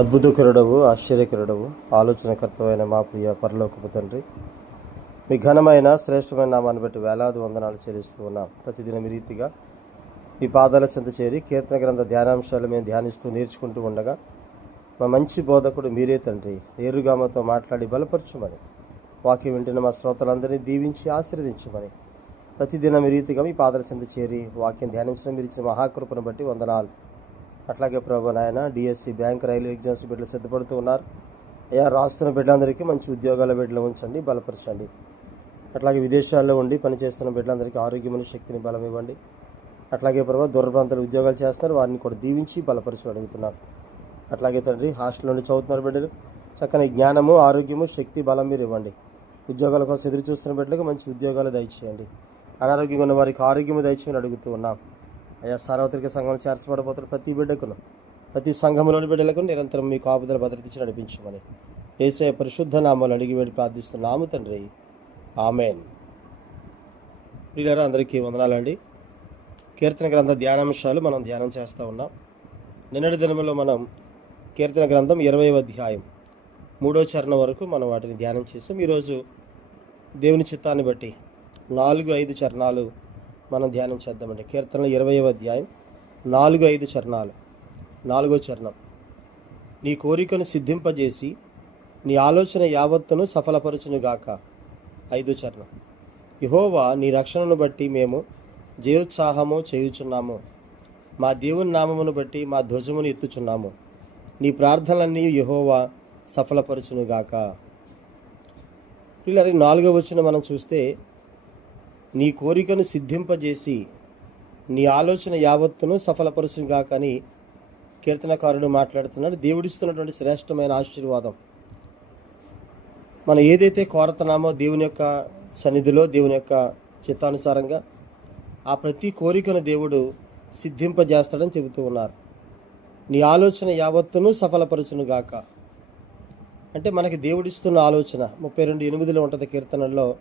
అద్భుతకరుడవు ఆశ్చర్యకరుడవు ఆలోచనకర్తమైన మా ప్రియ పరలోకపు తండ్రి. మీ ఘనమైన శ్రేష్టమైన నామాన్ని బట్టి వేలాది వందనాలు చెల్లిస్తూ ఉన్నాం. ప్రతిదినం రీతిగా మీ పాదాల చెంత చేరి కీర్తన గ్రంథ ధ్యానాంశాలు మేము ధ్యానిస్తూ నేర్చుకుంటూ ఉండగా మా మంచి బోధకుడు మీరే తండ్రి. నేరుగా మాతో మాట్లాడి బలపరచుమని వాక్యం వింటున్న మా శ్రోతలందరినీ దీవించి ఆశీర్వదించమని ప్రతిదినం రీతిగా మీ పాదాల చెంత చేరి వాక్యం ధ్యానించడం మీరు ఇచ్చిన మహాకృపను బట్టి వందనాలు. అట్లాగే ప్రభు నాయన డిఎస్సి బ్యాంక్ రైల్వే ఎగ్జామ్స్ బిడ్డలు సిద్ధపడుతూ ఉన్నారు. అయ్యా రాస్తున్న బిడ్డలందరికీ మంచి ఉద్యోగాల బిడ్డలు ఉంచండి బలపరచండి. అట్లాగే విదేశాల్లో ఉండి పనిచేస్తున్న బిడ్డలందరికీ ఆరోగ్యమైన శక్తిని బలం ఇవ్వండి. అట్లాగే ప్రభావ దూరప్రాంతాలు ఉద్యోగాలు చేస్తున్నారు వారిని కూడా దీవించి బలపరచు అడుగుతున్నారు అట్లాగే తండ్రి హాస్టల్ నుండి చదువుతున్నారు బిడ్డలు. చక్కని జ్ఞానము ఆరోగ్యము శక్తి బలం మీరు ఇవ్వండి. ఉద్యోగాల కోసం ఎదురు చూస్తున్న బిడ్డలకు మంచి ఉద్యోగాలు దయచేయండి. అనారోగ్యంగా ఉన్న వారికి ఆరోగ్యము దయచేయని అడుగుతూ ఉన్నాం. అయ్యా సార్వత్రిక సంఘం చేర్చబడబోతున్న ప్రతి బిడ్డకును ప్రతి సంఘంలోని బిడ్డలకు నిరంతరం మీ కాపుదల భద్రతించి నడిపించమని ఏసే పరిశుద్ధ నామాలు అడిగి వేడి ప్రార్థిస్తున్నాము తండ్రి. ఆమెన్. ప్రియులారా అందరికీ వందనాలండి. కీర్తన గ్రంథ ధ్యానాంశాలు మనం ధ్యానం చేస్తూ ఉన్నాం. నిన్నటి దినంలో మనం కీర్తన గ్రంథం ఇరవై అధ్యాయం మూడో చరణం వరకు మనం వాటిని ధ్యానం చేసాం. ఈరోజు దేవుని చిత్తాన్ని బట్టి నాలుగు ఐదు చరణాలు మనం ధ్యానం చేద్దామండి. కీర్తనలు ఇరవయవ అధ్యాయం నాలుగు ఐదు చరణాలు నాలుగో చరణం. నీ కోరికను సిద్ధింపజేసి నీ ఆలోచన యావత్తును సఫలపరచునుగాక ఐదు చరణం. యహోవా నీ రక్షణను బట్టి మేము జయోత్సాహము చేయుచున్నాము. మా దేవుని నామమును బట్టి మా ధ్వజమును ఎత్తుచున్నాము. నీ ప్రార్థనలన్నీ యహోవా సఫలపరచునుగాక ఇలా నాలుగో వచ్చిన మనం చూస్తే నీ కోరికను సిద్ధింపజేసి నీ ఆలోచన యావత్తును సఫలపరచుగాక అని కీర్తనకారుడు మాట్లాడుతున్నాడు. దేవుడిస్తున్నటువంటి శ్రేష్టమైన ఆశీర్వాదం. మనం ఏదైతే కోరుతున్నామో దేవుని యొక్క సన్నిధిలో దేవుని యొక్క చిత్తానుసారంగా ఆ ప్రతి కోరికను దేవుడు సిద్ధింపజేస్తాడని చెబుతూ ఉన్నారు. నీ ఆలోచన యావత్తును సఫలపరచును గాక. అంటే మనకి దేవుడిస్తున్న ఆలోచన ముప్పై రెండు ఎనిమిదిలో ఉంటుంది కీర్తనల్లో.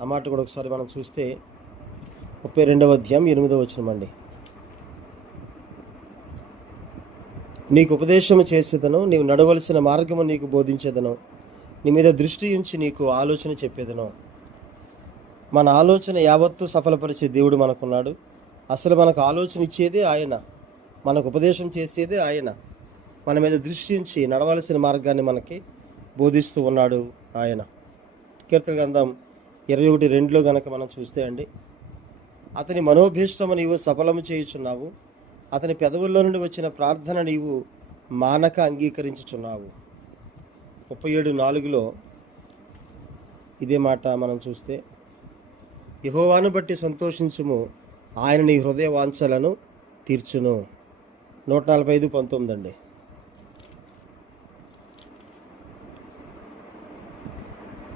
ఆ మాట కూడా ఒకసారి మనం చూస్తే ముప్పై రెండవ అధ్యాయం ఎనిమిదవ వచ్చినమండి నీకు ఉపదేశము చేసేదను నీవు నడవలసిన మార్గము నీకు బోధించేదను నీ మీద దృష్టి ఉంచి నీకు ఆలోచన చెప్పేదను. మన ఆలోచన యావత్తు సఫలపరిచే దేవుడు మనకున్నాడు. అసలు మనకు ఆలోచన ఇచ్చేదే ఆయన. మనకు ఉపదేశం చేసేదే ఆయన. మన మీద దృష్టి ఉంచి నడవలసిన మార్గాన్ని మనకి బోధిస్తూ ఉన్నాడు ఆయన. కీర్తన గ్రంథం ఇరవై ఒకటి రెండులో గనక మనం చూస్తే అండి అతని మనోభీష్టము నీవు సఫలము చేయుచున్నావు అతని పెదవుల్లో నుండి వచ్చిన ప్రార్థన నీవు మానక అంగీకరించుచున్నావు. ముప్పై ఏడు నాలుగులో ఇదే మాట మనం చూస్తే యహోవాను బట్టి సంతోషించుము ఆయన నీ హృదయ వాంఛలను తీర్చును. నూట నలభై ఐదు పంతొమ్మిది అండి.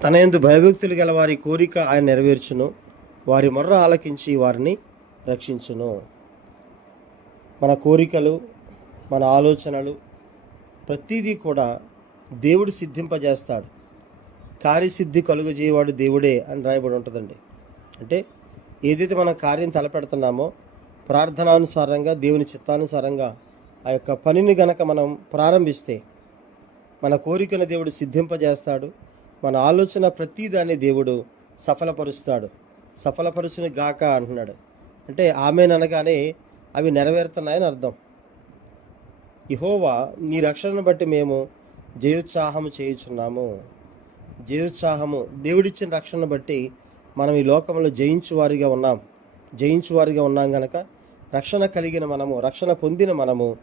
తన ఎందు భయభక్తులు గల వారి కోరిక ఆయన నెరవేర్చును. వారి మొర్ర ఆలకించి వారిని రక్షించును. మన కోరికలు మన ఆలోచనలు ప్రతిదీ కూడా దేవుడు సిద్ధింపజేస్తాడు. కార్యసిద్ధి కలుగజేయవాడు దేవుడే అని రాయబడి ఉంటుందండి. అంటే ఏదైతే మనం కార్యం తలపెడుతున్నామో ప్రార్థనానుసారంగా దేవుని చిత్తానుసారంగా ఆ యొక్క పనిని గనక మనం ప్రారంభిస్తే మన కోరికను దేవుడు సిద్ధింపజేస్తాడు. మన ఆలోచన ప్రతిదాన్ని దేవుడు సఫలపరుస్తాడు. సఫలపరుచుని గాక అంటున్నాడు. అంటే ఆమెననగానే అవి నెరవేరుతున్నాయని అర్థం. ఇహోవా నీ రక్షణను బట్టి మేము జయోత్సాహము చేయుచున్నాము. జయోత్సాహము దేవుడిచ్చిన రక్షణను బట్టి మనం ఈ లోకంలో జయించువారిగా ఉన్నాం. జయించువారిగా ఉన్నాం గనక రక్షణ కలిగిన మనము రక్షణ పొందిన మనము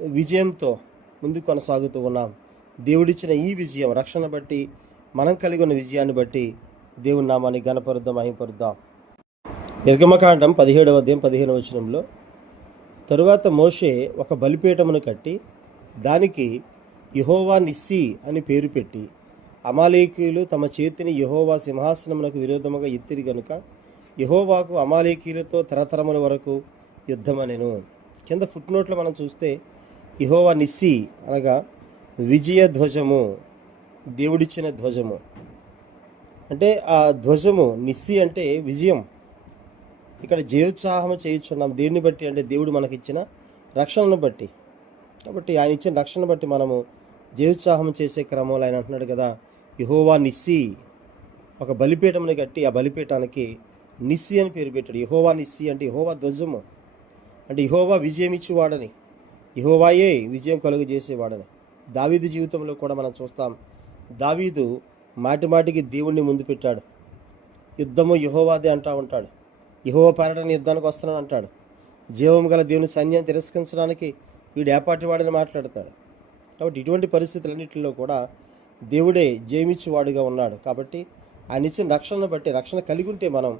విజయంతో ముందు కొనసాగుతూ ఉన్నాం. దేవుడిచ్చిన ఈ విజయం రక్షణ బట్టి మనం కలిగి ఉన్న విజయాన్ని బట్టి దేవుని నామాన్ని గణపరుద్దాం మహింపరుద్దాం నిర్గమకాండం పదిహేడవ అధ్యాయం పదిహేను వచనంలో తరువాత మోషే ఒక బలిపీఠమును కట్టి దానికి యహోవా నిస్సి అని పేరు పెట్టి అమాలేకీయులు తమ చేతిని యహోవా సింహాసనమునకు విరోధముగా ఎత్తిరి గనుక యహోవాకు అమాలేకీయులతో తరతరముల వరకు యుద్ధమనెను. కింద ఫుట్ నోట్లో మనం చూస్తే యహోవా నిస్సి అనగా విజయ ధ్వజము దేవుడిచ్చిన ధ్వజము. అంటే ఆ ధ్వజము నిస్సి అంటే విజయం. ఇక్కడ జయోత్సాహము చేయుచున్నాం. దేన్ని బట్టి అంటే దేవుడు మనకిచ్చిన రక్షణను బట్టి. కాబట్టి ఆయన ఇచ్చిన రక్షణ బట్టి మనము జయోత్సాహం చేసే క్రమంలో ఆయన అంటున్నాడు కదా యహోవా నిస్సి. ఒక బలిపీఠముని కట్టి ఆ బలిపీఠానికి నిస్సి అని పేరు పెట్టాడు. యహోవా నిస్సి అంటే యహోవా ధ్వజము. అంటే యహోవా విజయం ఇచ్చేవాడని. యహోవాయే విజయం కలుగు చేసేవాడని దావీదు జీవితంలో కూడా మనం చూస్తాం దావీదు మాటిమాటికి దేవుణ్ణి ముందు పెట్టాడు. యుద్ధము యహోవాదే అంటా ఉంటాడు. యహోవ పర్యటన యుద్ధానికి వస్తున్నాను అంటాడు. జీవం గల దేవుని సైన్యం తిరస్కరించడానికి వీడు ఏపాటి వాడని మాట్లాడతాడు. కాబట్టి ఇటువంటి పరిస్థితులన్నింటిలో కూడా దేవుడే జయమిచ్చేవాడుగా ఉన్నాడు. కాబట్టి ఆయన ఇచ్చిన రక్షణను బట్టి రక్షణ కలిగి ఉంటే మనం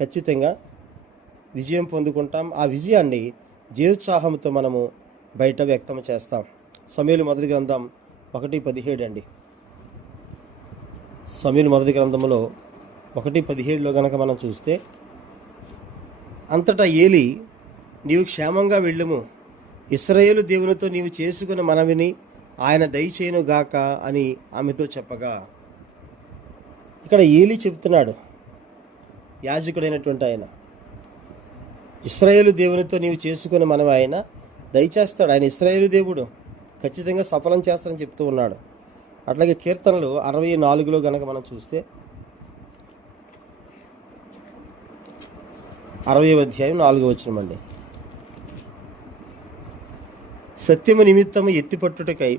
ఖచ్చితంగా విజయం పొందుకుంటాం. ఆ విజయాన్ని జీవోత్సాహంతో మనము బయట వ్యక్తం చేస్తాం. సమయలు మొదటి గ్రంథం ఒకటి పదిహేడు అండి. సమీలు మొదటి గ్రంథంలో ఒకటి పదిహేడులో గనక మనం చూస్తే అంతటా ఏలి నీవు క్షేమంగా వెళ్ళుము. ఇస్రాయేలు దేవునితో నీవు చేసుకున్న మనవిని ఆయన దయచేయను గాక అని ఆమెతో చెప్పగా ఇక్కడ ఏలి చెప్తున్నాడు యాజకుడైనటువంటి ఆయన. ఇస్రాయేలు దేవునితో నీవు చేసుకున్న మనవి ఆయన దయచేస్తాడు. ఆయన ఇస్రాయేలు దేవుడు ఖచ్చితంగా సఫలం చేస్తాడని చెప్తూ ఉన్నాడు. అట్లాగే కీర్తనలు అరవై నాలుగులో గనక మనం చూస్తే అరవై అధ్యాయం నాలుగో వచ్చినమండి సత్యము నిమిత్తము ఎత్తిపట్టుటకై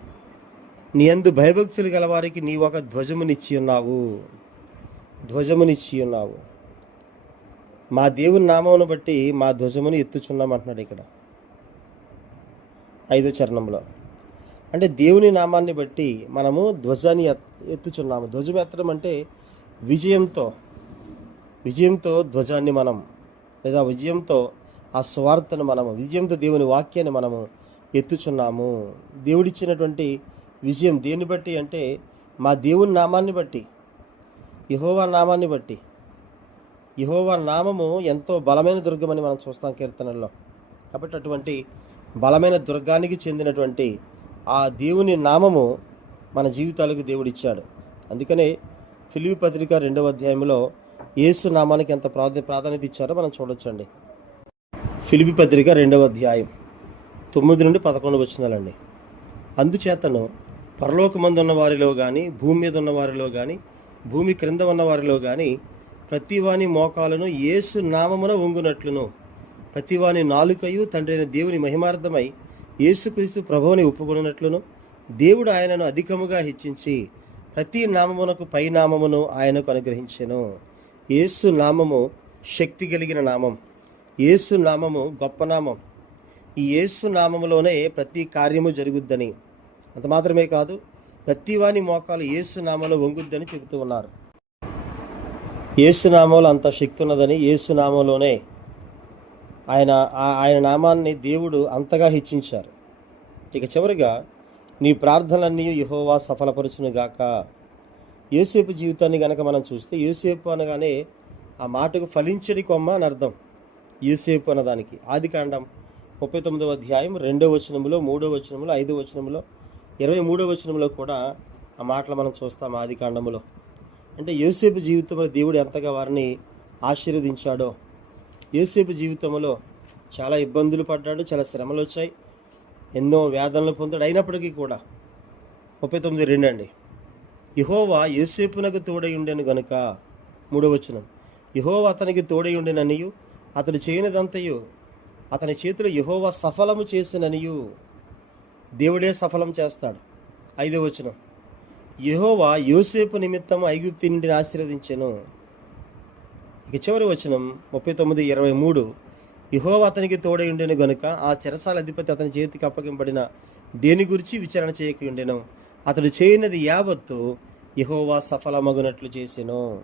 నీ అందు భయభక్తులు గలవారికి నీ ఒక ధ్వజమునిచ్చి ఉన్నావు. ధ్వజమునిచ్చి ఉన్నావు. మా దేవుని నామమును బట్టి మా ధ్వజమును ఎత్తుచున్నాం అంటున్నాడు ఇక్కడ. ఐదో చరణంలో. అంటే దేవుని నామాన్ని బట్టి మనము ధ్వజాన్ని ఎత్తుచున్నాము. ధ్వజం ఎత్తడం అంటే విజయంతో విజయంతో ధ్వజాన్ని మనం లేదా విజయంతో ఆ స్వార్థను మనము విజయంతో దేవుని వాక్యాన్ని మనము ఎత్తుచున్నాము. దేవుడిచ్చినటువంటి విజయం దేన్ని బట్టి అంటే మా దేవుని నామాన్ని బట్టి యహోవా నామాన్ని బట్టి. యహోవా నామము ఎంతో బలమైన దుర్గమని మనం చూస్తాం కీర్తనల్లో. కాబట్టి అటువంటి బలమైన దుర్గానికి చెందినటువంటి ఆ దేవుని నామము మన జీవితాలకు దేవుడిచ్చాడు. అందుకనే ఫిలిపి పత్రిక రెండవ అధ్యాయంలో యేసు నామానికి ఎంత ప్రాధా ప్రాధాన్యత ఇచ్చారో మనం చూడొచ్చండి. ఫిలిపి పత్రిక రెండవ అధ్యాయం తొమ్మిది నుండి పదకొండు వచ్చినాలండి అందుచేతను పరలోకమందు ఉన్న వారిలో కానీ భూమి మీద ఉన్న వారిలో కానీ భూమి క్రింద ఉన్న వారిలో కానీ ప్రతివాని మోకాలను యేసు నామమున వంగునట్లును. ప్రతివాని నాలుకయు తండ్రి దేవుని మహిమార్థమై యేసుక్రీస్తు ప్రభువుని ఒప్పుకొనున్నట్లును దేవుడు ఆయనను అధికముగా హెచ్చించి ప్రతి నామమునకు పై నామమును ఆయనకు అనుగ్రహించెను. యేసు నామము శక్తి కలిగిన నామం. యేసు నామము గొప్ప నామం. ఈ యేసు నామములోనే ప్రతి కార్యము జరుగుద్దని. అంత మాత్రమే కాదు ప్రతి వాని మోకాలు యేసు నామంలో వంగుద్దని చెబుతూ ఉన్నారు. యేసు నామంలో అంత శక్తి ఉన్నదని యేసు నామంలోనే ఆయన ఆ- ఆయన నామాన్ని దేవుడు అంతగా హెచ్చించారు. ఇక చివరిగా నీ ప్రార్థనలన్నీ యహోవా సఫలపరచునుగాక. యోసేపు జీవితాన్ని గనక మనం చూస్తే యోసేపు అనగానే ఆ మాటకు ఫలించడి కొమ్మ అని అర్థం. యూసేపు అన్నదానికి. ఆది కాండం ముప్పై తొమ్మిదవ అధ్యాయం రెండో వచనంలో మూడో వచనంలో ఐదో వచనంలో ఇరవై మూడో వచనంలో కూడా ఆ మాటలు మనం చూస్తాం ఆది కాండములో. అంటే యూసేపు జీవితంలో దేవుడు ఎంతగా వారిని ఆశీర్వదించాడో యోసేపు జీవితంలో చాలా ఇబ్బందులు పడ్డాడు చాలా శ్రమలు వచ్చాయి ఎన్నో వేదనలు పొందాడు. అయినప్పటికీ కూడా ముప్పై తొమ్మిది రెండు అండి. యహోవా ఏసేపునకు తోడై ఉండెను గనుక మూడవచనం యహోవా అతనికి తోడై ఉండెననియు అతడు చేయనిదంతయు అతని చేతిలో యహోవా సఫలము చేసిననియు దేవుడే సఫలం చేస్తాడు. ఐదవ వచనం యహోవా యోసేపు నిమిత్తం ఐగుప్తి నుండి ఆశీర్వదించెను. ఇక చివరి వచనం ముప్పై తొమ్మిది ఇరవై మూడు. యహోవా అతనికి తోడై ఉండెను గనుక ఆ చెరసాల అధిపతి అతని చేతికి అప్పగింపబడిన దేని గురించి విచారణ చేయకుండెను అతడు చేయనది యావత్తు యహోవా సఫలమగునట్లు చేసెను.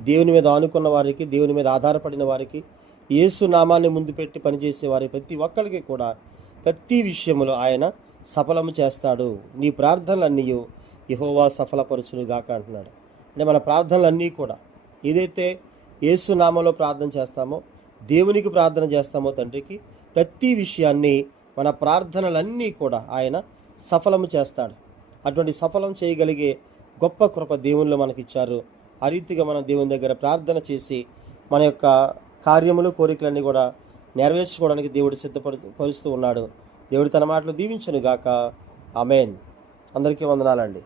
దేవుని మీద ఆనుకున్న వారికి దేవుని మీద ఆధారపడిన వారికి యేసు నామాన్ని ముందు పెట్టి పనిచేసే వారి ప్రతి ఒక్కరికి కూడా ప్రతి విషయంలో ఆయన సఫలము చేస్తాడు. నీ ప్రార్థనలన్నీ యహోవా సఫలపరచునుగాక అంటున్నాడు. అంటే మన ప్రార్థనలన్నీ కూడా ఏదైతే ఏసునామంలో ప్రార్థన చేస్తామో దేవునికి ప్రార్థన చేస్తామో తండ్రికి ప్రతి విషయాన్ని మన ప్రార్థనలన్నీ కూడా ఆయన సఫలము చేస్తాడు. అటువంటి సఫలం చేయగలిగే గొప్ప కృప దేవునిలో మనకిచ్చారు. ఆ రీతిగా మనం దేవుని దగ్గర ప్రార్థన చేసి మన యొక్క కార్యములు కోరికలన్నీ కూడా నెరవేర్చుకోవడానికి దేవుడు సిద్ధపరు పరుస్తూ ఉన్నాడు. దేవుడు తన మాటలు దీవించను గాక అమేన్ అందరికీ వందనాలండి.